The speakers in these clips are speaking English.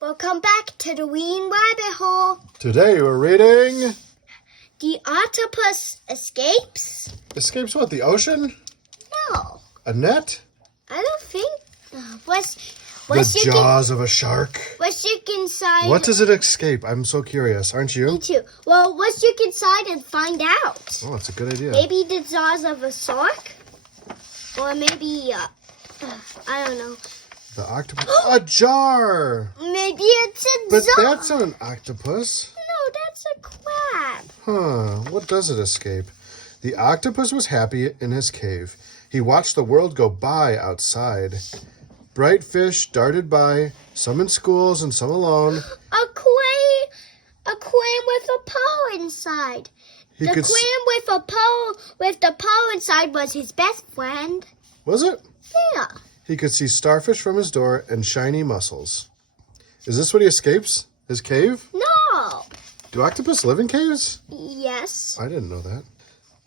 Welcome back to the Green Rabbit Hole. Today we're reading... The Octopus Escapes? Escapes what, the ocean? No. A net? I don't think... The jaws of a shark? What's look inside? What does it escape? I'm so curious, aren't you? Me too. Well, let's look inside and find out. Oh, that's a good idea. Maybe the jaws of a shark? Or maybe, I don't know. The octopus... A jar! Maybe it's a But jar. that's not an octopus. No, that's a crab. Huh, what does it escape? The octopus was happy in his cave. He watched the world go by outside. Bright fish darted by, some in schools and some alone. A crane with a pole inside. The crane with the pole inside was his best friend. Was it? Yeah. He could see starfish from his door and shiny mussels. Is this what he escapes? His cave? No. Do octopus live in caves? Yes. I didn't know that.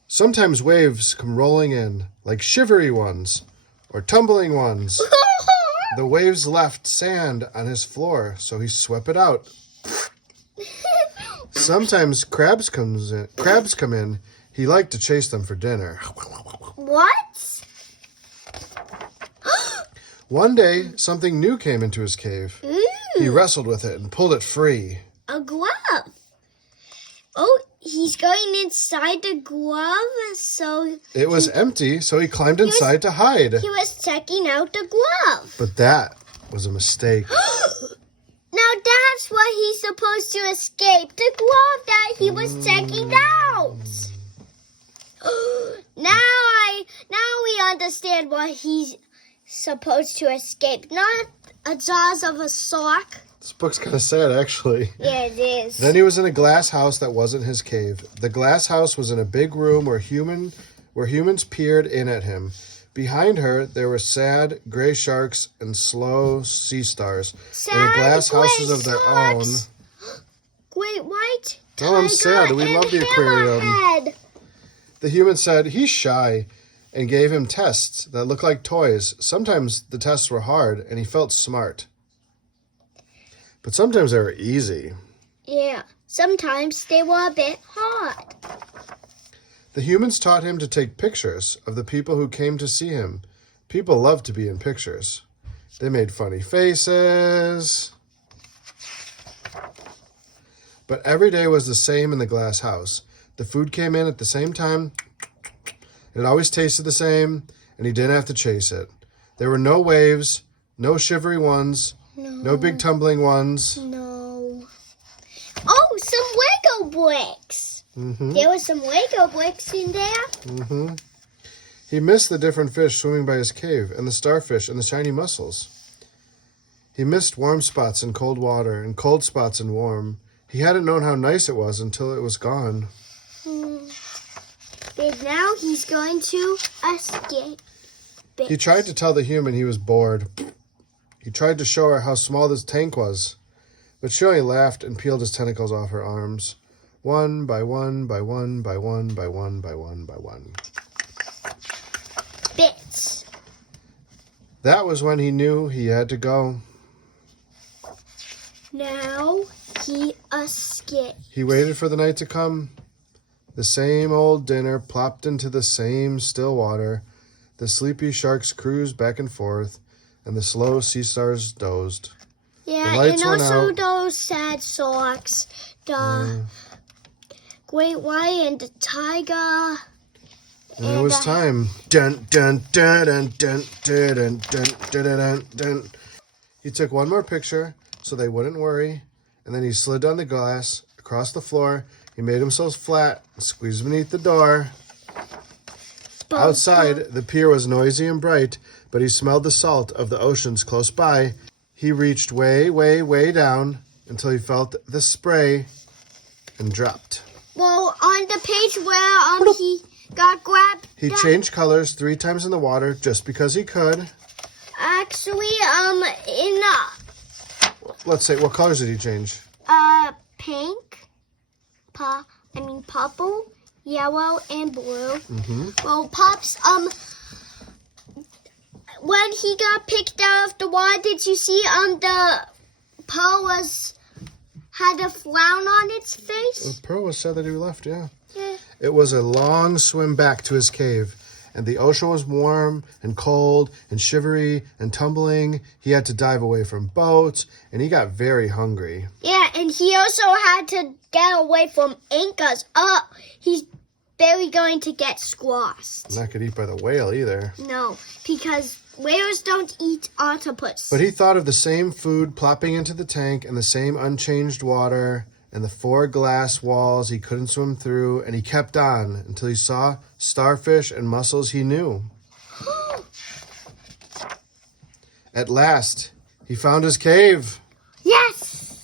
Sometimes waves come rolling in, like shivery ones, or tumbling ones. The waves left sand on his floor, so he swept it out. Sometimes crabs come in. He liked to chase them for dinner. What? One day, something new came into his cave. Ooh, He wrestled with it and pulled it free. a glove. Oh, he's going inside the glove, so It was empty, so he climbed inside to hide. he was checking out the glove. But that was a mistake. Now that's what he's supposed to escape, the glove that he was checking out. Now we understand what he's supposed to escape. Not a jaws of a shark. This book's kind of sad, actually. Yeah, it is. Then he was in a glass house that wasn't his cave. The glass house was in a big room where humans peered in at him. Behind her, there were sad gray sharks and slow sea stars in glass houses of their own. Great white Oh, I'm sad. tiger We and love the aquarium. hammerhead. The human said he's shy and gave him tests that looked like toys. Sometimes the tests were hard and he felt smart. But sometimes they were easy. Yeah, sometimes they were a bit hard. The humans taught him to take pictures of the people who came to see him. People love to be in pictures. They made funny faces. But every day was the same in the glass house. The food came in at the same time. It always tasted the same, and he didn't have to chase it. There were no waves, no shivery ones, no big tumbling ones. No. Oh, some Lego bricks. There were some Lego bricks in there. He missed the different fish swimming by his cave, and the starfish and the shiny mussels. He missed warm spots in cold water and cold spots in warm. He hadn't known how nice it was until it was gone. But now he's going to escape. He tried to tell the human he was bored. He tried to show her how small this tank was, but she only laughed and peeled his tentacles off her arms. One by one, by one, by one, by one, by one, by one. Bits. That was when he knew he had to go. Now he escaped. He waited for the night to come. The same old dinner plopped into the same still water. The sleepy sharks cruised back and forth, and the slow sea stars dozed. Yeah, lights and went also out. those sad sharks. The great white and the tiger. And it was time. Dun, dun, dun, dun, dun, dun, dun, dun, dun, dun, dun. He took one more picture so they wouldn't worry, and then he slid down the glass across the floor. He made himself flat and squeezed beneath the door. Outside, the pier was noisy and bright, but he smelled the salt of the oceans close by. He reached way, way, way down until he felt the spray and dropped. Well, on the page where he got grabbed. He changed colors 3 times in the water just because he could. Actually, Let's say, what colors did he change? pink, purple, yellow, and blue. Well, Pops, when he got picked out of the water, did you see the Pearl had a frown on its face. Pearl was sad that he left, yeah. Yeah. It was a long swim back to his cave, and the ocean was warm and cold and shivery and tumbling. He had to dive away from boats, and he got very hungry. Yeah, and he also had to get away from Incas. He's barely going to get squashed. Not get eaten by the whale either. No, because whales don't eat octopus. But he thought of the same food plopping into the tank and the same unchanged water and the 4 glass walls he couldn't swim through, and he kept on until he saw starfish and mussels he knew. At last, he found his cave. Yes!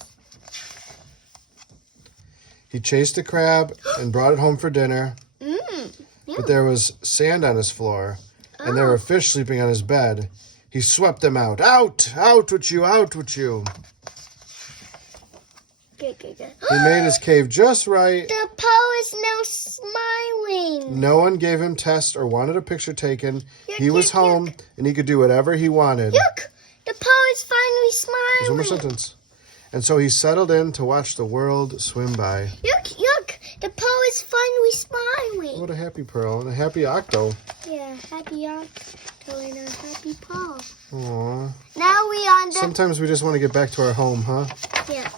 He chased a crab and brought it home for dinner. Yeah. But there was sand on his floor, and there were fish sleeping on his bed. He swept them out. Out! Out with you! Out with you! Good. He made his cave just right. The Pearl is now smiling. No one gave him tests or wanted a picture taken. He was yuck, home, and he could do whatever he wanted. Look! The Pearl is finally There's one more smiling. sentence. And so he settled in to watch the world swim by. Look! The Pearl is finally smiling. What a happy Pearl and a happy Octo. Yeah, happy Octo and a happy Pearl. Aww. Now we on the... Sometimes we just want to get back to our home, huh? Yeah.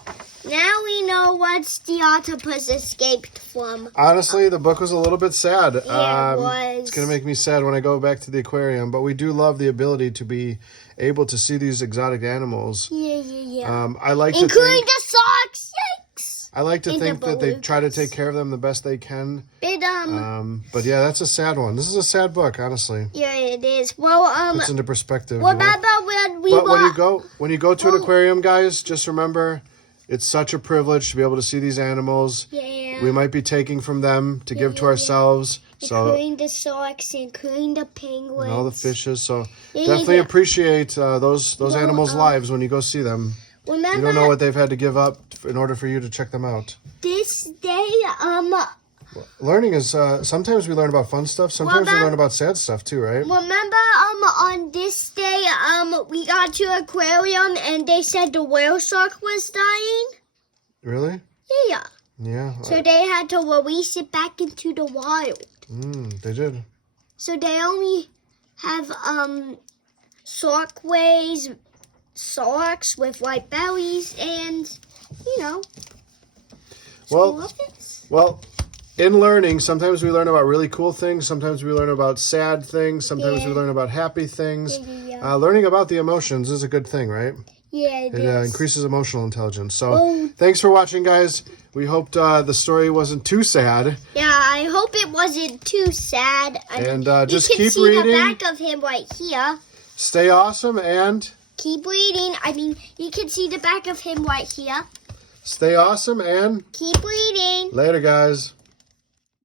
Now we know what's the octopus escaped from. Honestly, the book was a little bit sad. Yeah, it was. It's going to make me sad when I go back to the aquarium, but we do love the ability to be able to see these exotic animals. Yeah. I like to Including think, the sharks. Yikes. I like to And think the that they try to belugas. take care of them the best they can. But, But yeah, that's a sad one. This is a sad book, honestly. yeah, it is. Well, Puts into perspective. You know? remember when we But were... when you go to an aquarium, guys, just remember, it's such a privilege to be able to see these animals. Yeah. We might be taking from them to give to ourselves. So Including the sharks, including the penguins. and all the fishes. So Yeah, definitely yeah. appreciate those animals' lives when you go see them. Remember You don't know what they've had to give up in order for you to check them out. this day, Learning is sometimes we learn about fun stuff. Sometimes we Mama? learn about sad stuff too, right? remember, on this day, we got to aquarium and they said the whale shark was dying? Really? Yeah. Yeah. So they had to release it back into the wild. They did. So they only have, sharks with white bellies and, Well, scorpions. Well, in learning, sometimes we learn about really cool things. Sometimes we learn about sad things. Sometimes we Yeah. learn about happy things. Yeah. Learning about the emotions is a good thing, right? Yeah, it It is. increases emotional intelligence. So Oh. thanks for watching, guys. We hoped the story wasn't too sad. Yeah, I hope it wasn't too sad. And you just can keep see reading. the back of him right here. Stay awesome and Keep reading. You can see the back of him right here. stay awesome and Keep reading. later, guys.